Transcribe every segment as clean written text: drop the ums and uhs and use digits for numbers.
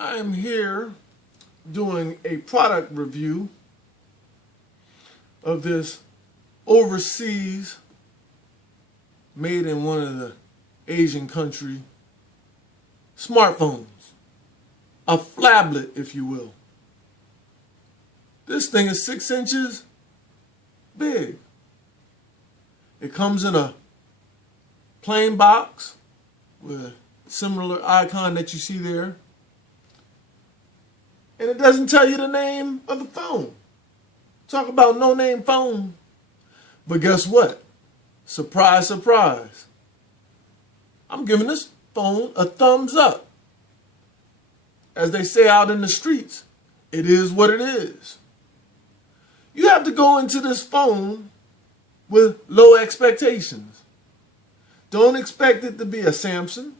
I'm here doing a product review of this overseas, made in one of the Asian country, smartphones. A phablet, if you will. This thing is 6 inches big. It comes in a plain box with a similar icon that you see there. And it doesn't tell you the name of the phone. Talk about no-name phone. But guess what? Surprise, surprise. I'm giving this phone a thumbs up. As they say out in the streets, it is what it is. You have to go into this phone with low expectations. Don't expect it to be a Samsung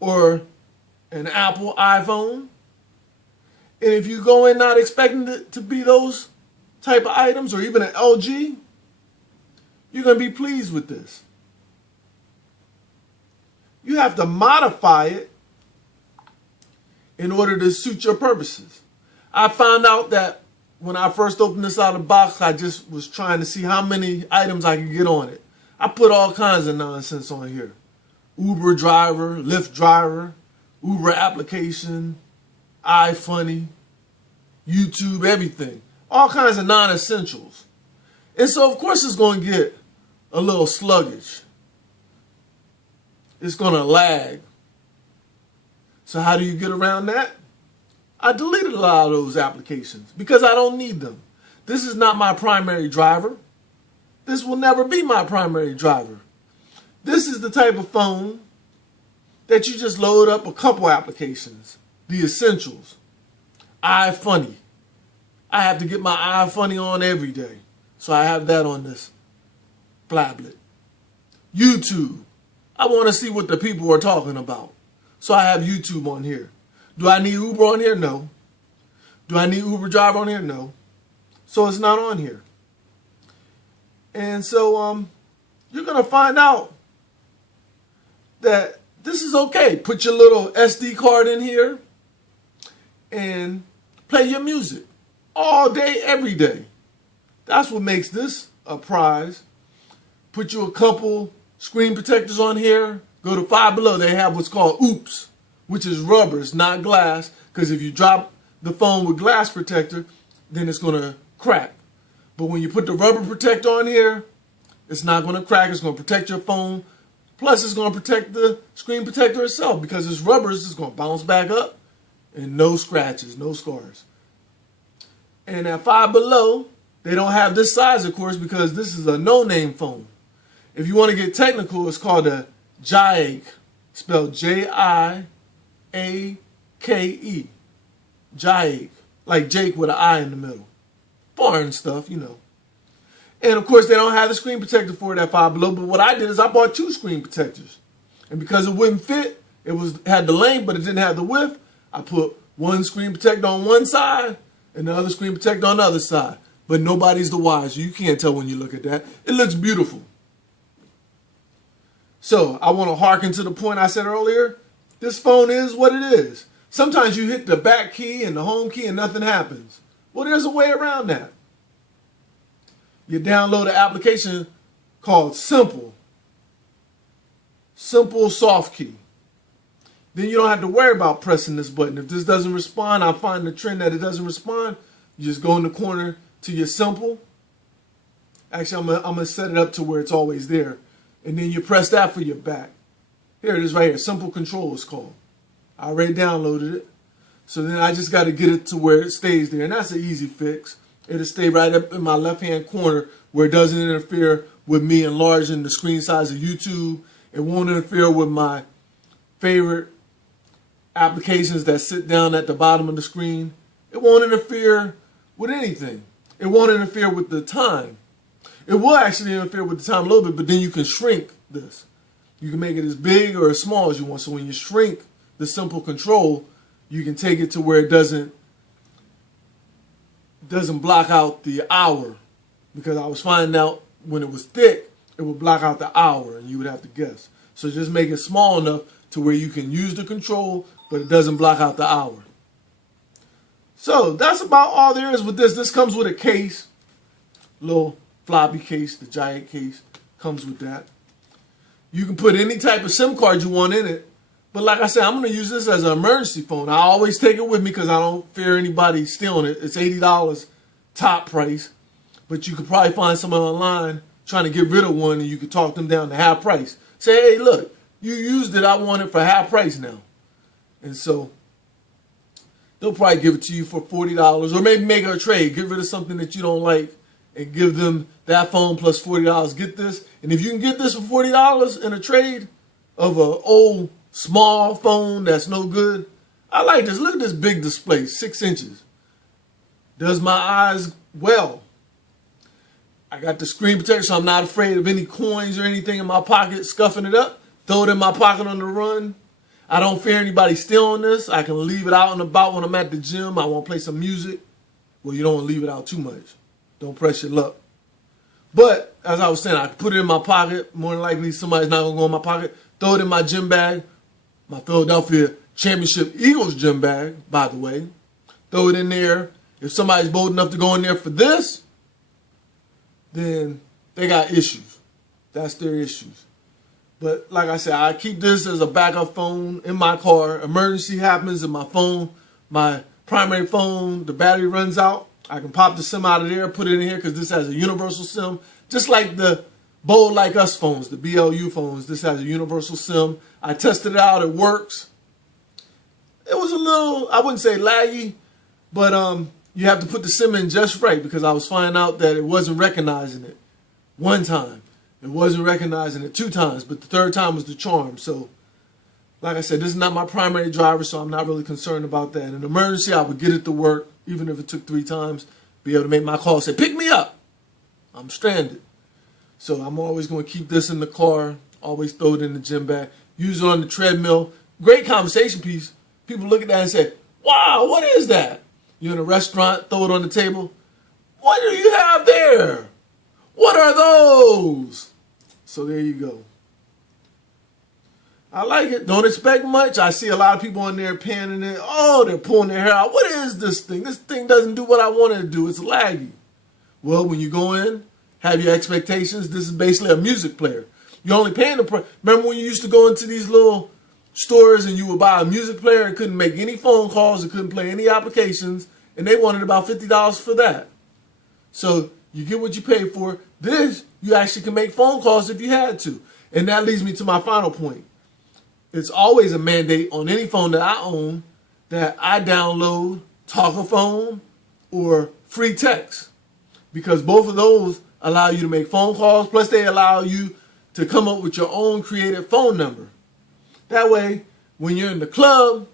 or an Apple iPhone. And if you go in not expecting it to be those type of items or even an LG, you're going to be pleased with this. You have to modify it in order to suit your purposes. I found out that when I first opened this out of the box, I just was trying to see how many items I could get on it. I put all kinds of nonsense on here. Uber driver, Lyft driver, Uber application, iFunny, YouTube, everything. All kinds of non-essentials. And so, of course, it's going to get a little sluggish. It's going to lag. So how do you get around that? I deleted a lot of those applications because I don't need them. This is not my primary driver. This will never be my primary driver. This is the type of phone that you just load up a couple applications. The essentials. iFunny. I have to get my iFunny on every day. So I have that on this phablet. YouTube. I want to see what the people are talking about. So I have YouTube on here. Do I need Uber on here? No. Do I need Uber driver on here? No. So it's not on here. And so you're going to find out that this is okay. Put your little SD card in here and play your music all day, every day. That's what makes this a prize. Put you a couple screen protectors on here. Go to Five Below. They have what's called OOPS, which is rubbers, not glass. Because if you drop the phone with glass protector, then it's going to crack. But when you put the rubber protector on here, it's not going to crack. It's going to protect your phone. Plus, it's going to protect the screen protector itself because it's rubber. It's just going to bounce back up and no scratches, no scars. And at Five Below, they don't have this size, of course, because this is a no-name phone. If you want to get technical, it's called a Jaiake, spelled J-I-A-K-E. Jaiake, like Jake with an I in the middle. Foreign stuff, you know. And of course, they don't have the screen protector for it at Five Below. But what I did is I bought 2 screen protectors. And because it wouldn't fit, had the length, but it didn't have the width, I put one screen protector on one side and the other screen protector on the other side. But nobody's the wiser. You can't tell when you look at that. It looks beautiful. So I want to hearken to the point I said earlier. This phone is what it is. Sometimes you hit the back key and the home key and nothing happens. Well, there's a way around that. You download an application called Simple. Simple Soft Key. Then you don't have to worry about pressing this button. If this doesn't respond, I find the trend that it doesn't respond. You just go in the corner to your Simple. Actually, I'm going to set it up to where it's always there. And then you press that for your back. Here it is right here. Simple Control is called. I already downloaded it. So then I just got to get it to where it stays there. And that's an easy fix. It'll stay right up in my left-hand corner where it doesn't interfere with me enlarging the screen size of YouTube. It won't interfere with my favorite applications that sit down at the bottom of the screen. It won't interfere with anything. It won't interfere with the time. It will actually interfere with the time a little bit, but then you can shrink this. You can make it as big or as small as you want. So when you shrink the Simple Control, you can take it to where it doesn't block out the hour. Because I was finding out when it was thick, it would block out the hour and you would have to guess. So just make it small enough to where you can use the control but it doesn't block out the hour. So that's about all there is with this. This comes with a case, little floppy case, the giant case comes with that. You can put any type of SIM card you want in it. But like I said, I'm going to use this as an emergency phone. I always take it with me because I don't fear anybody stealing it. It's $80 top price. But you could probably find someone online trying to get rid of one, and you could talk them down to half price. Say, hey, look, you used it. I want it for half price now. And so they'll probably give it to you for $40, or maybe make a trade. Get rid of something that you don't like and give them that phone plus $40. Get this. And if you can get this for $40 in a trade of an old small phone that's no good, I like this. Look at this big display, 6 inches. Does my eyes well. I got the screen protector, so I'm not afraid of any coins or anything in my pocket scuffing it up. Throw it in my pocket on the run. I don't fear anybody stealing this. I can leave it out and about when I'm at the gym. I want to play some music. Well, you don't want to leave it out too much. Don't press your luck. But, as I was saying, I can put it in my pocket. More than likely, somebody's not going to go in my pocket. Throw it in my gym bag. My Philadelphia Championship Eagles gym bag, by the way. Throw it in there. If somebody's bold enough to go in there for this, then they got issues. That's their issues. But like I said, I keep this as a backup phone in my car. Emergency happens and my phone, my primary phone, the battery runs out. I can pop the SIM out of there, put it in here because this has a universal SIM. Just like the Bold Like Us phones, the BLU phones, this has a universal SIM. I tested it out, it works. It was a little, I wouldn't say laggy, but you have to put the SIM in just right because I was finding out that it wasn't recognizing it one time. It wasn't recognizing it 2 times, but the 3rd time was the charm. So, like I said, this is not my primary driver, so I'm not really concerned about that. In an emergency, I would get it to work, even if it took 3 times, be able to make my call, say, pick me up. I'm stranded. So I'm always going to keep this in the car, always throw it in the gym bag, use it on the treadmill. Great conversation piece. People look at that and say, wow, what is that? You're in a restaurant, throw it on the table. What do you have there? What are those? So there you go. I like it. Don't expect much. I see a lot of people on there panning it. Oh, they're pulling their hair out. What is this thing? This thing doesn't do what I want it to do. It's laggy. Well, when you go in, have your expectations. This is basically a music player. You're only paying the price. Remember when you used to go into these little stores and you would buy a music player and couldn't make any phone calls, it couldn't play any applications, and they wanted about $50 for that. So you get what you pay for. This, you actually can make phone calls if you had to. And that leads me to my final point. It's always a mandate on any phone that I own that I download Talkaphone or Free Text, because both of those allow you to make phone calls, plus they allow you to come up with your own creative phone number. That way, when you're in the club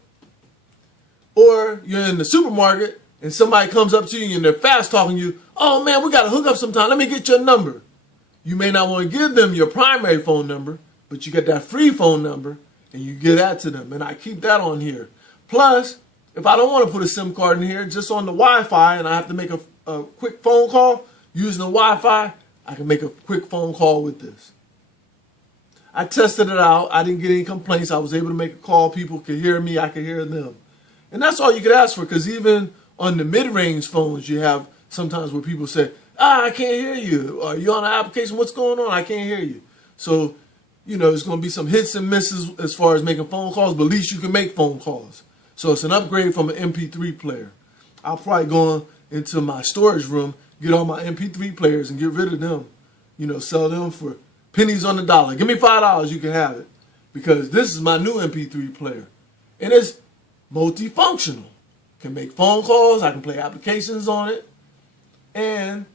or you're in the supermarket and somebody comes up to you and they're fast talking to you, oh man, we got to hook up sometime, let me get your number. You may not want to give them your primary phone number, but you get that free phone number and you give that to them. And I keep that on here. Plus, if I don't want to put a SIM card in here, just on the Wi-Fi, and I have to make a quick phone call using the Wi-Fi, I can make a quick phone call with this. I tested it out. I didn't get any complaints. I was able to make a call. People could hear me. I could hear them. And that's all you could ask for, because even on the mid-range phones, you have sometimes where people say, I can't hear you. Are you on an application? What's going on? I can't hear you. So, you know, there's going to be some hits and misses as far as making phone calls, but at least you can make phone calls. So it's an upgrade from an MP3 player. I'll probably go into my storage room, get all my MP3 players and get rid of them. You know, sell them for pennies on the dollar. Give me $5, you can have it. Because this is my new MP3 player. And it's multifunctional. Can make phone calls, I can play applications on it. And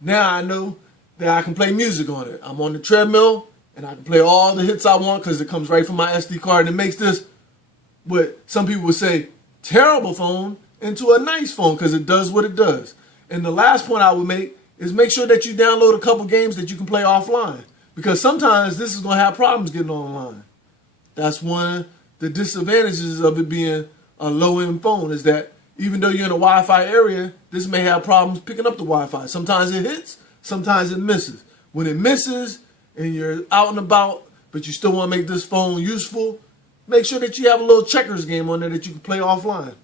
now I know that I can play music on it. I'm on the treadmill and I can play all the hits I want because it comes right from my SD card, and it makes this, what some people would say, terrible phone into a nice phone because it does what it does. And the last point I would make is make sure that you download a couple games that you can play offline, because sometimes this is going to have problems getting online. That's one of the disadvantages of it being a low-end phone, is that even though you're in a Wi-Fi area, this may have problems picking up the Wi-Fi. Sometimes it hits, sometimes it misses. When it misses and you're out and about, but you still want to make this phone useful, Make sure that you have a little checkers game on there that you can play offline.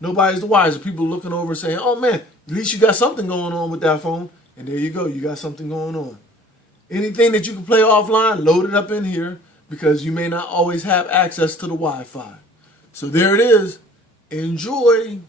Nobody's the wiser. People looking over saying, oh man, at least you got something going on with that phone. And there you go, you got something going on. Anything that you can play offline, load it up in here because you may not always have access to the Wi-Fi. So there it is. Enjoy.